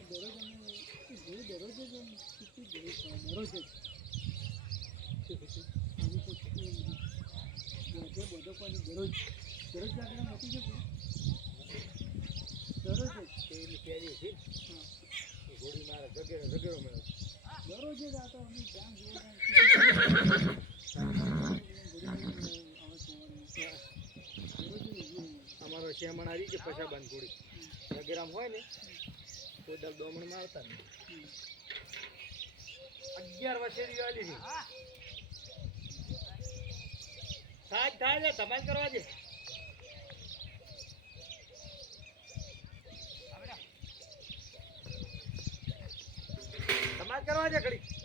દરરોજ અમે દરરોજ જ દરરોજ જ આવી બધો બધો પણ દરરોજ જાગરણ મોટી જશે દરરોજ જ પેલી પહેરી છે હા ઘોડી મારે જગેરો મળે દરરોજ જ આ તો અમે ધ્યાન જોવા અમારો શ્યામણ આવી કે પછા બાંધ ઘોડી જગેરામ હોય ને તો દલ દોમણ માં આવતા ને 11 વર્ષેની વાલી છે થાય ધમાલ કરવા દે ધમાલ કરવા દે ઘડી